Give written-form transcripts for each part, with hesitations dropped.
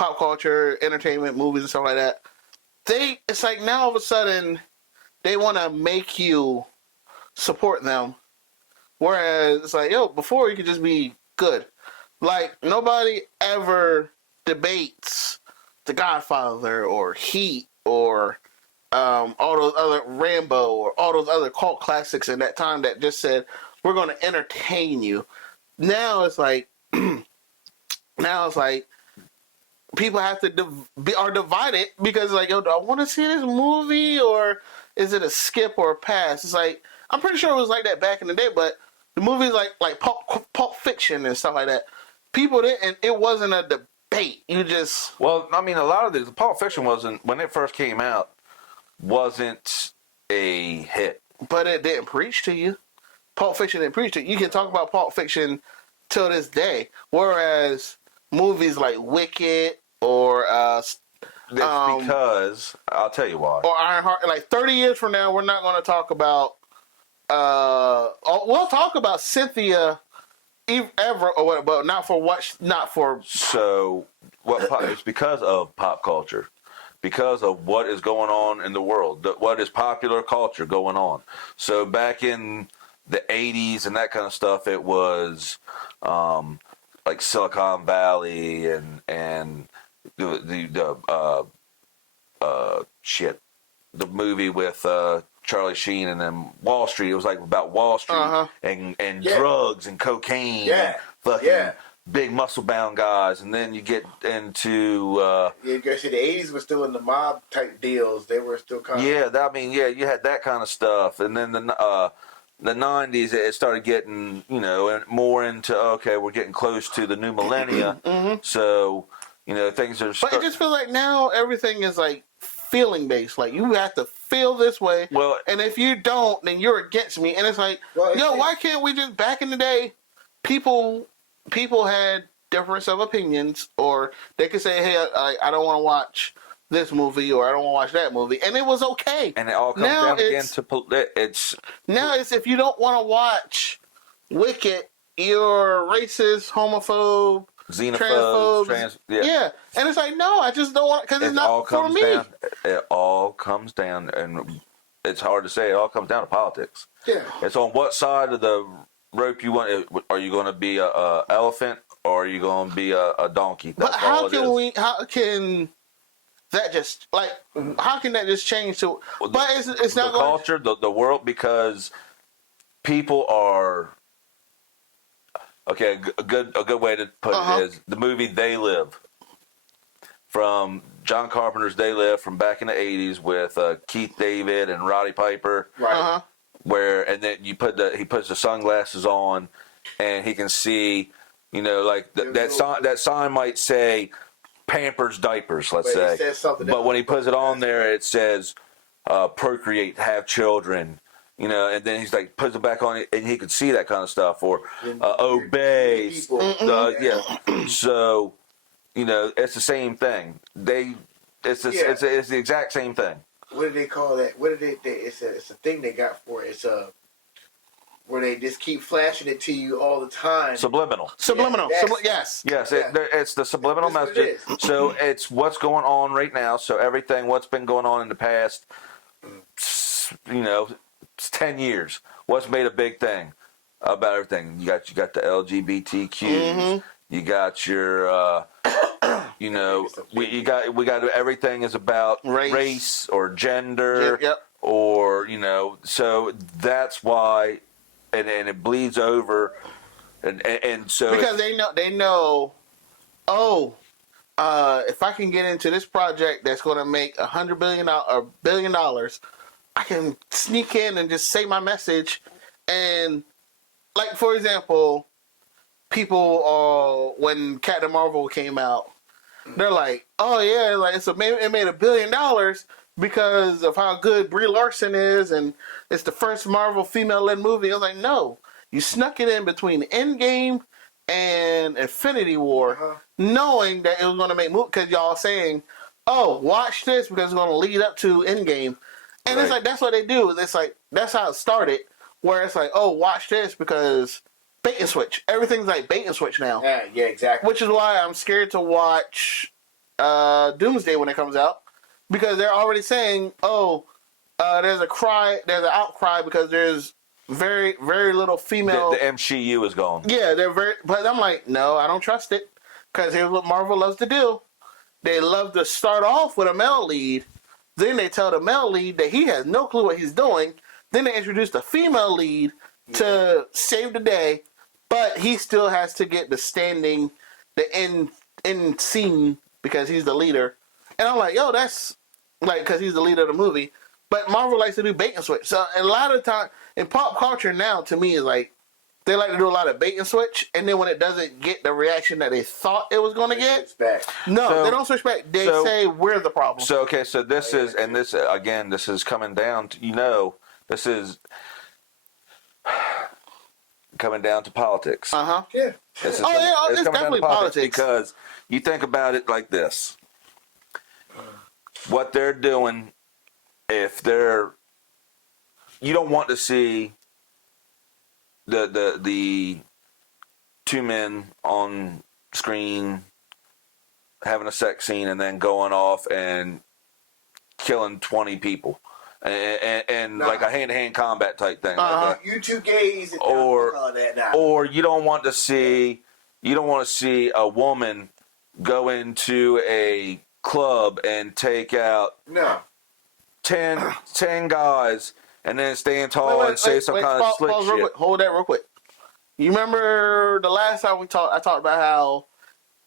pop culture, entertainment, movies, and stuff like that. It's like now all of a sudden they want to make you support them, whereas it's like, yo, before you could just be good. Like nobody ever debates The Godfather or Heat or all those other Rambo or all those other cult classics in that time that just said we're going to entertain you. Now it's like people have to are divided because like, yo, do I want to see this movie or is it a skip or a pass? It's like I'm pretty sure it was like that back in the day, but the movies like Pulp Fiction and stuff like that, people didn't. It wasn't a debate. You just a lot of the Pulp Fiction wasn't when it first came out wasn't a hit, but it didn't preach to you. Pulp Fiction didn't preach to you. You can talk about Pulp Fiction till this day, whereas movies like Wicked or that's because I'll tell you why. Or Ironheart. Like 30 years from now, we're not going to talk about. We'll talk about Cynthia ever or what, but not for what. Not for. So it's because of pop culture, because of what is going on in the world, what is popular culture going on. So back in the 80s and that kind of stuff, it was like Silicon Valley and the movie with Charlie Sheen and then Wall Street. It was like about Wall Street and drugs and cocaine, fucking big muscle bound guys, and then you get into you see the 80s was still in the mob type deals. They were still kind of you had that kind of stuff, and then the 90s it started getting more into we're getting close to the new millennia, so things are. But it just feels like now everything is like feeling based. Like you have to feel this way, and if you don't, then you're against me. And it's like, why can't we just? Back in the day, people had difference of opinions, or they could say, "Hey, I don't want to watch this movie," or "I don't want to watch that movie," and it was okay. And it all comes down again to it's now. It's if you don't want to watch Wicked, you're racist, homophobe. Xenophobes, and it's like, no, I just don't want because it's not for me. It all comes down, and it's hard to say. It all comes down to politics. Yeah, it's on what side of the rope you want. Are you going to be a elephant or are you going to be a donkey? That's but how can we? How can that just How can that just change to? But it's not the culture, the world, because people are. Okay, a good way to put it is the movie They Live, from John Carpenter's They Live from back in the 80s with Keith David and Roddy Piper. Right. And then he puts the sunglasses on and he can see, that sign might say Pampers diapers, let's say. But when he puts it on there, it says procreate, have children. And then he's like puts it back on, and he could see that kind of stuff, or obey. So, it's the same thing. It's the exact same thing. What do they call that? What did they? It's a thing they got for it. It's where they just keep flashing it to you all the time. Subliminal. Yes. Yes. It's the subliminal message. So it's what's going on right now. So everything, what's been going on in the past, it's 10 years. What's made a big thing about everything? You got the LGBTQ. You got your, we got everything is about race or gender, or So that's why, and it bleeds over, and so because they know. Oh, if I can get into this project that's going to make $100 billion or $1 billion. I can sneak in and just say my message, and like for example, people when Captain Marvel came out, they're like, "Oh yeah, like it made $1 billion because of how good Brie Larson is, and it's the first Marvel female-led movie." I was like, "No, you snuck it in between Endgame and Infinity War, knowing that it was going to make movies because y'all saying, oh, watch this because it's going to lead up to Endgame." And it's like, that's what they do. It's like, that's how it started, where it's like, oh, watch this because bait and switch. Everything's like bait and switch now. Yeah, exactly. Which is why I'm scared to watch Doomsday when it comes out, because they're already saying, there's an outcry because there's very, very little female. The MCU is gone. Yeah, but I'm like, no, I don't trust it, because here's what Marvel loves to do. They love to start off with a male lead, then they tell the male lead that he has no clue what he's doing, then they introduce the female lead to save the day, but he still has to get the end scene because he's the leader. And I'm like, yo, that's like, because he's the leader of the movie. But Marvel likes to do bait and switch. So a lot of time in pop culture now, to me, is like they like to do a lot of bait and switch, and then when it doesn't get the reaction that they thought it was going to get, no, they don't switch back. They say we're the problem. So this is coming down to, this is coming down to politics. Yeah. It's definitely politics. Because you think about it like this: what they're doing, you don't want to see the two men on screen having a sex scene and then going off and killing 20 people. And like a hand-to-hand combat type thing, like you two gays, and or you don't want to see a woman go into a club and take out 10 guys and then stand tall and say some kind of slick shit. Hold that real quick. You remember the last time I talked about how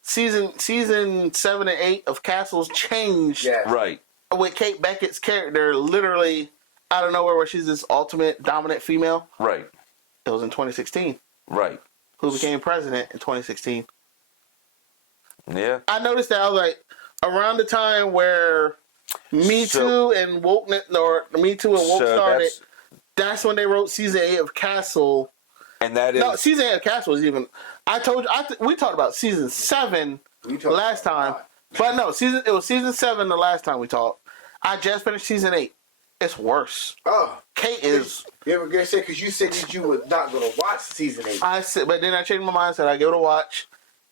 season 7 and 8 of Castles changed, right? With Kate Beckett's character literally out of nowhere, where she's this ultimate dominant female. Right. It was in 2016. Right. Who became president in 2016. Yeah. I noticed that. I was like, around the time where Me Too and Woke started, that's when they wrote season 8 of Castle. And that is... No, season 8 of Castle is even... we talked about season 7 last time. But no, it was season 7 the last time we talked. I just finished season 8. It's worse. Oh, Kate is. You were gonna say, because you said that you were not gonna watch season 8. I said, but then I changed my mind and said I give it a watch.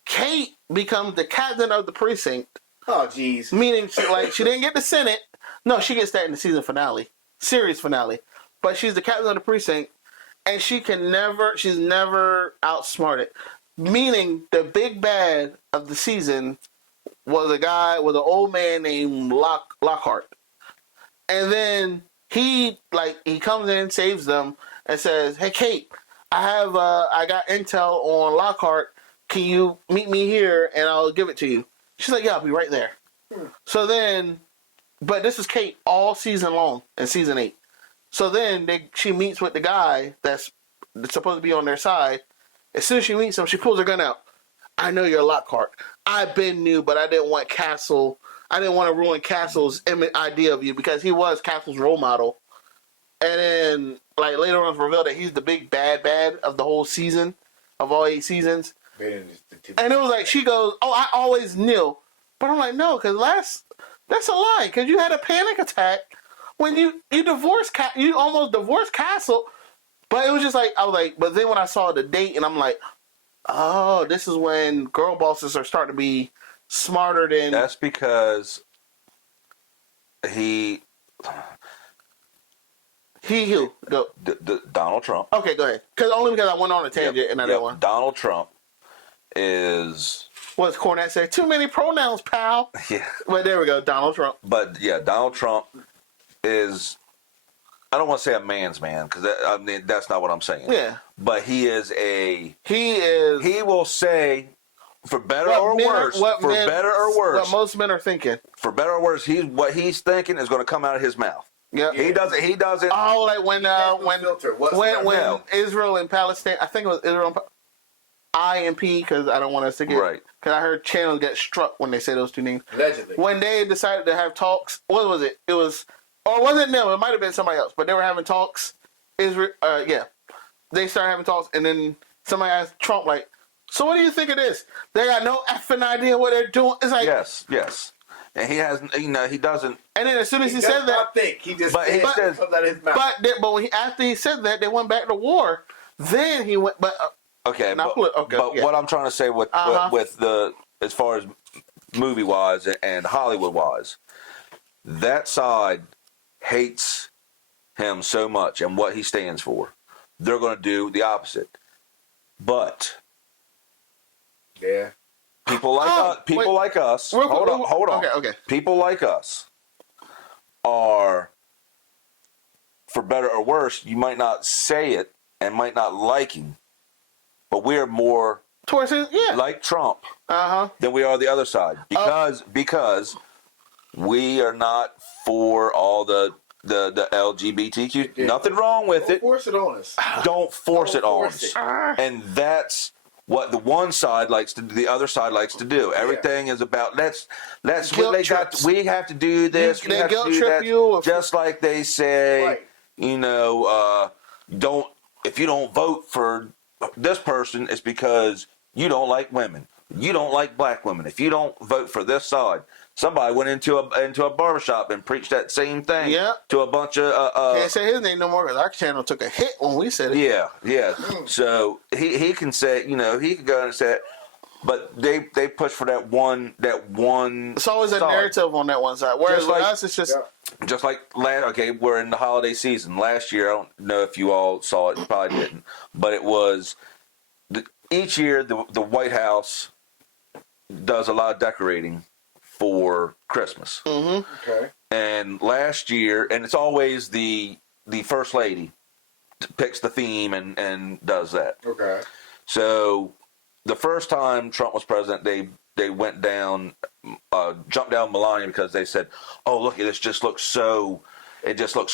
Kate becomes the captain of the precinct. Oh, jeez. Meaning, she didn't get the Senate. No, she gets that in the series finale. But she's the captain of the precinct, and she's never outsmarted. Meaning, the big bad of the season was an old man named Lockhart. And then he comes in, saves them, and says, "Hey, Kate, I got intel on Lockhart. Can you meet me here and I'll give it to you?" She's like, "Yeah, I'll be right there." So then, but this is Kate all season long in season 8. So then she meets with the guy that's supposed to be on their side. As soon as she meets him, she pulls her gun out. "I know you're Lockhart. I've been new, but I didn't want Castle. I didn't want to ruin Castle's idea of you," because he was Castle's role model. And then, later on, it's revealed that he's the big bad of the whole season, of all 8 seasons. And it was like, she goes, "Oh, I always knew." But I'm like, no, because that's a lie. Because you had a panic attack when you almost divorced Castle. But it was just like, I was like, but then when I saw the date, and I'm like, oh, this is when girl bosses are starting to be smarter than... That's because who? Go. Donald Trump. Okay, go ahead. Only because I went on a tangent and I didn't want... Donald Trump is... What's Cornette say? Too many pronouns, pal. Yeah. But there we go, Donald Trump. But yeah, Donald Trump is... I don't want to say a man's man, because that's not what I'm saying. Yeah. But he is... He will say, for better or worse, what most men are thinking. For better or worse, what he's thinking is going to come out of his mouth. Yeah. He doesn't. Oh, like when Israel and Palestine, I think it was Israel and IMP, because I don't want us to get... Right. Because I heard channels get struck when they say those two names. Allegedly. When they decided to have talks, what was it? It was... Or it wasn't them. It might have been somebody else. But they were having talks. Israel, they started having talks, and then somebody asked Trump, "So what do you think of this?" They got no effing idea what they're doing. It's like... Yes. And he hasn't, he doesn't... And then as soon as he said that... He just says comes out of his mouth. But after he said that, they went back to war. Then he went... Okay, what I'm trying to say with as far as movie wise and Hollywood wise. That side hates him so much and what he stands for. They're going to do the opposite. But people like us. Hold on. Okay. People like us are, for better or worse, you might not say it and might not like him, but we're more towards his, like Trump than we are the other side because we are not for all the LGBTQ. Nothing wrong with it. Don't force it on us. Don't force it on us. And that's what the one side likes to do, the other side likes to do. Everything is about let's what they got. We have to do this. We have to do that. Just like they say, don't, if you don't vote for this person, it's because you don't like women. You don't like black women. If you don't vote for this side. Somebody went into a barbershop and preached that same thing to a bunch of... Can't say his name no more because our channel took a hit when we said it. Yeah. So he can say, he can go and say it, but they push for that one. It's always a narrative on that one side. Whereas with us, it's just... Just like, we're in the holiday season. Last year, I don't know if you all saw it, you probably didn't, but it was... Each year, the White House does a lot of decorating for Christmas. Okay. And last year, and it's always the first lady picks the theme and does that. Okay. So the first time Trump was president, they went down, jumped down Melania because they said, "Oh, look, it just looks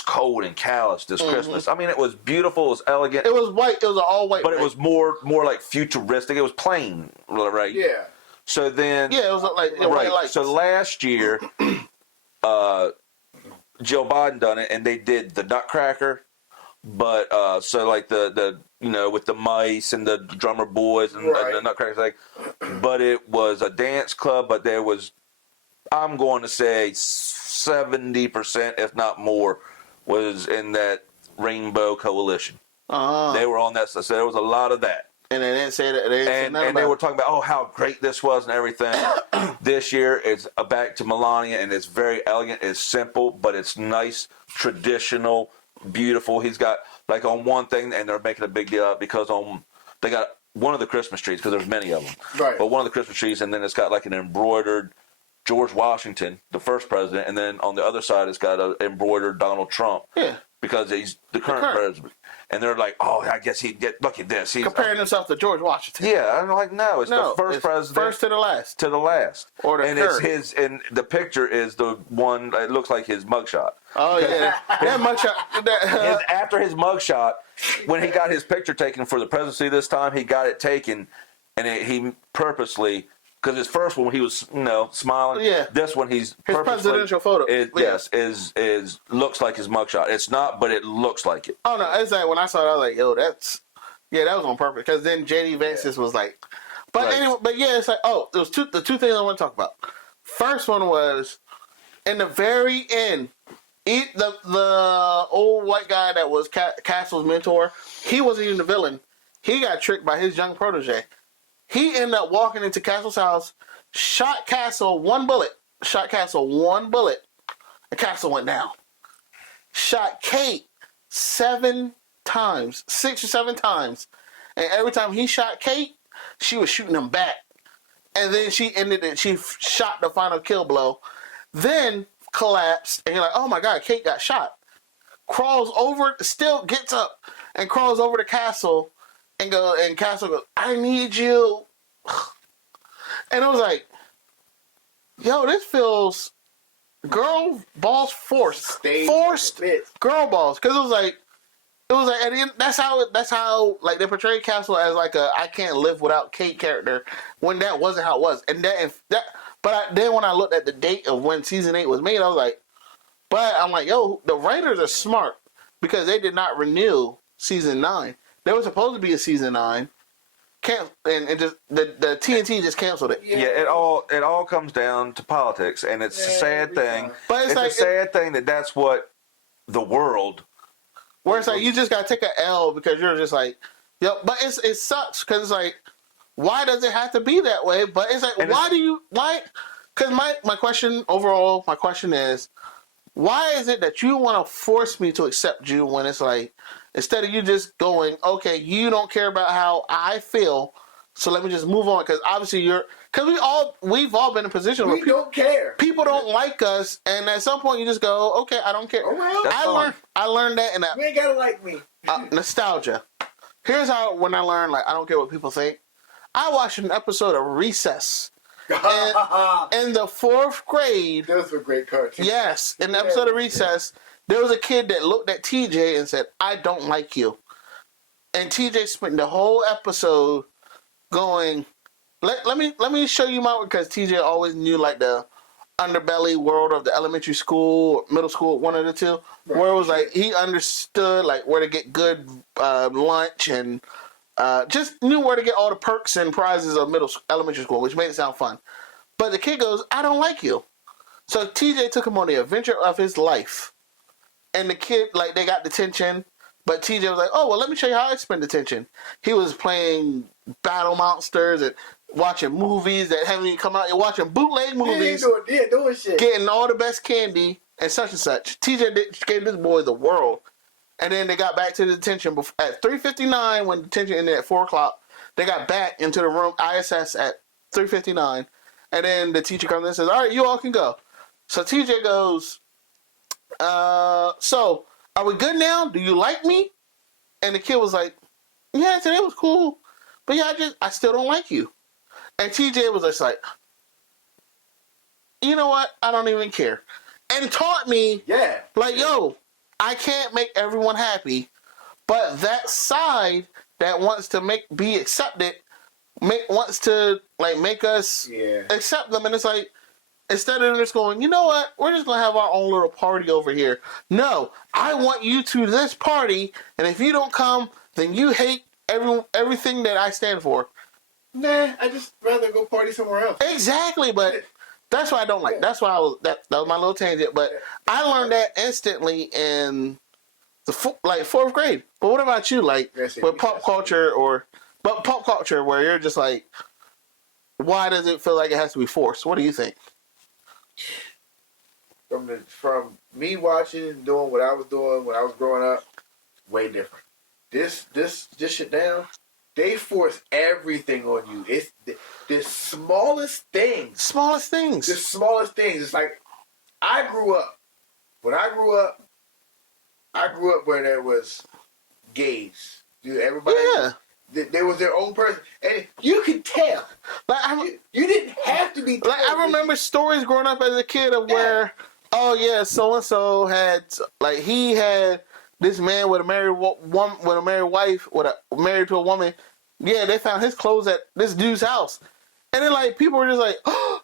cold and callous this Christmas." I mean, it was beautiful, it was elegant. It was white. It was all white, but it was more like futuristic. It was plain, right? Yeah. So then, it was like white lights. So last year, Joe Biden done it, and they did the Nutcracker, but so like the with the mice and the drummer boys and the Nutcracker thing, but it was a dance club. But there was, I'm going to say 70%, if not more, was in that Rainbow Coalition. They were on that, so there was a lot of that. And they didn't say that. They were talking about, how great this was and everything. This year, it's back to Melania, and it's very elegant. It's simple, but it's nice, traditional, beautiful. He's got, like, on one thing, and they're making a big deal out because they got one of the Christmas trees, because there's many of them. Right. But one of the Christmas trees, and then it's got, like, an embroidered George Washington, the first president, and then on the other side, it's got an embroidered Donald Trump. Yeah. Because he's the current president. And they're like, I guess he'd get, look at this. He's comparing himself to George Washington. Yeah, I'm like, no, it's the first president. First to the last. To the last. Or the and current. It's and the picture is the one, it looks like his mugshot. Oh, yeah. That mugshot. After his mugshot, when he got his picture taken for the presidency this time, he got it taken, and he purposely... Because his first one, he was, smiling. Yeah. This one, his presidential photo. Is looks like his mugshot. It's not, but it looks like it. Oh no, it's like when I saw it, I was like, yo, that was on purpose. Because then JD Vance's was like, anyway, it's like, there was the two things I want to talk about. First one was in the very end, the old white guy that was Castle's mentor. He wasn't even the villain. He got tricked by his young protege. He ended up walking into Castle's house, shot Castle one bullet, and Castle went down. Shot Kate 7 times, 6 or 7 times, and every time he shot Kate, she was shooting him back. And then she shot the final kill blow, then collapsed, and you're like, oh my God, Kate got shot. Crawls over, still gets up, and crawls over to Castle, and Castle goes, I need you. And it was like, yo, this feels girl balls forced girl balls. Because it was like at the end, that's how like they portrayed Castle as like a I can't live without Kate character, when that wasn't how it was. And then when I looked at the date of when season 8 was made, I was like, I'm like, yo, the writers are smart, because they did not renew season 9. There was supposed to be a season 9, and just the TNT just canceled it. Yeah, it all comes down to politics, and it's a sad thing. But it's like, a sad thing that's what the world. Where it's like you just gotta take an L because you're just like, yo. But it sucks because it's like, why does it have to be that way? But it's like, why? Because my question is, why is it that you want to force me to accept you when it's like, instead of you just going, okay, you don't care about how I feel, so let me just move on. Because obviously because we've all been in a position where don't care. People don't like us, and at some point you just go, okay, I don't care. Oh well, I learned that in you ain't gotta like me. Nostalgia. Here's how when I learned, like, I don't care what people think. I watched an episode of Recess. In the 4th grade. Those were great cartoons. Yes, in the episode of Recess, there was a kid that looked at TJ and said, I don't like you. And TJ spent the whole episode going, let me show you my, because TJ always knew like the underbelly world of the elementary school, middle school, one of the two, right. Where it was like he understood like where to get good lunch and just knew where to get all the perks and prizes of elementary school, which made it sound fun. But the kid goes, I don't like you. So TJ took him on the adventure of his life. And the kid, like, they got detention. But TJ was like, oh, well, let me show you how I spend detention. He was playing Battle Monsters and watching movies that haven't even come out. You're watching bootleg movies. Doing shit. Getting all the best candy and such and such. TJ gave this boy the world. And then they got back to the detention at 3:59 when detention ended at 4 o'clock. They got back into the room, ISS, at 3:59. And then the teacher comes in and says, all right, you all can go. So TJ goes, so are we good now? Do you like me? And the kid was like, yeah, today was cool. But yeah, I still don't like you. And TJ was just like, you know what? I don't even care. And taught me, like, yo, I can't make everyone happy, but that side that wants to be accepted, wants to like make us accept them, and it's like, instead of just going, you know what, we're just gonna have our own little party over here. No, I want you to this party, and if you don't come, then you hate everything that I stand for. Nah, I just rather go party somewhere else. Exactly, but that's why I don't like. That's why that was my little tangent. But I learned that instantly in the 4th grade. But what about you? Like with pop culture where you're just like, why does it feel like it has to be forced? What do you think? From me watching and doing what I was doing when I was growing up, way different. This shit down. They force everything on you. It's the smallest things. The smallest things. It's like, when I grew up where there was gays. Dude, everybody, there was their own person. And you could tell. Like, you didn't have to be told. Like, I remember stories growing up as a kid of where, oh yeah, so-and-so had, like, he had this man with a married wife, married to a woman. Yeah, they found his clothes at this dude's house. And then, like, people were just like, oh,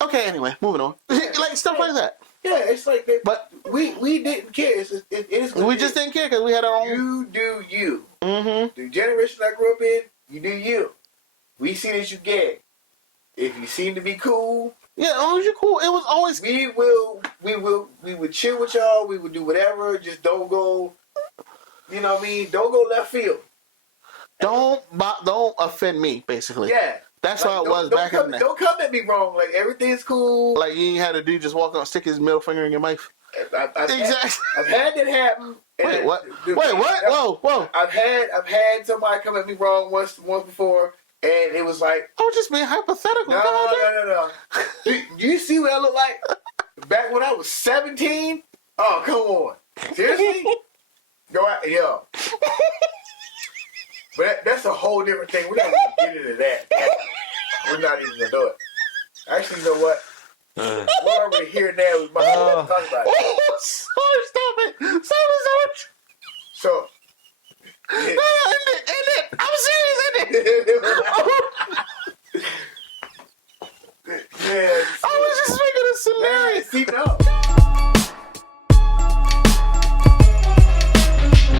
okay, anyway, moving on. Like, stuff like that. Yeah, it's like, but we didn't care. We just didn't care because we had our own. You do you. Mm-hmm. The generation I grew up in, you do you. We see that you gay. If you seem to be cool. Yeah, as long as you're cool. It was always. We would chill with y'all. We would do whatever. Just don't go, you know what I mean? Don't go left field. Don't offend me, basically. Yeah. That's how it was back in the day. Don't come at me wrong. Like, everything's cool. Like, you ain't had a dude just walk up and stick his middle finger in your mouth. Exactly. I've had that happen. Wait, what? Wait, what? Whoa. I've had somebody come at me wrong once before, and it was like, I was just being hypothetical. No. Do you see what I look like back when I was 17? Oh, come on. Seriously? Go out, yo. But that's a whole different thing. We're not even get into that. We're not even gonna do it. Actually, you know what? We're already here now. We might as well talk about it. Stop it! So. So. No, end it! I'm serious, end it!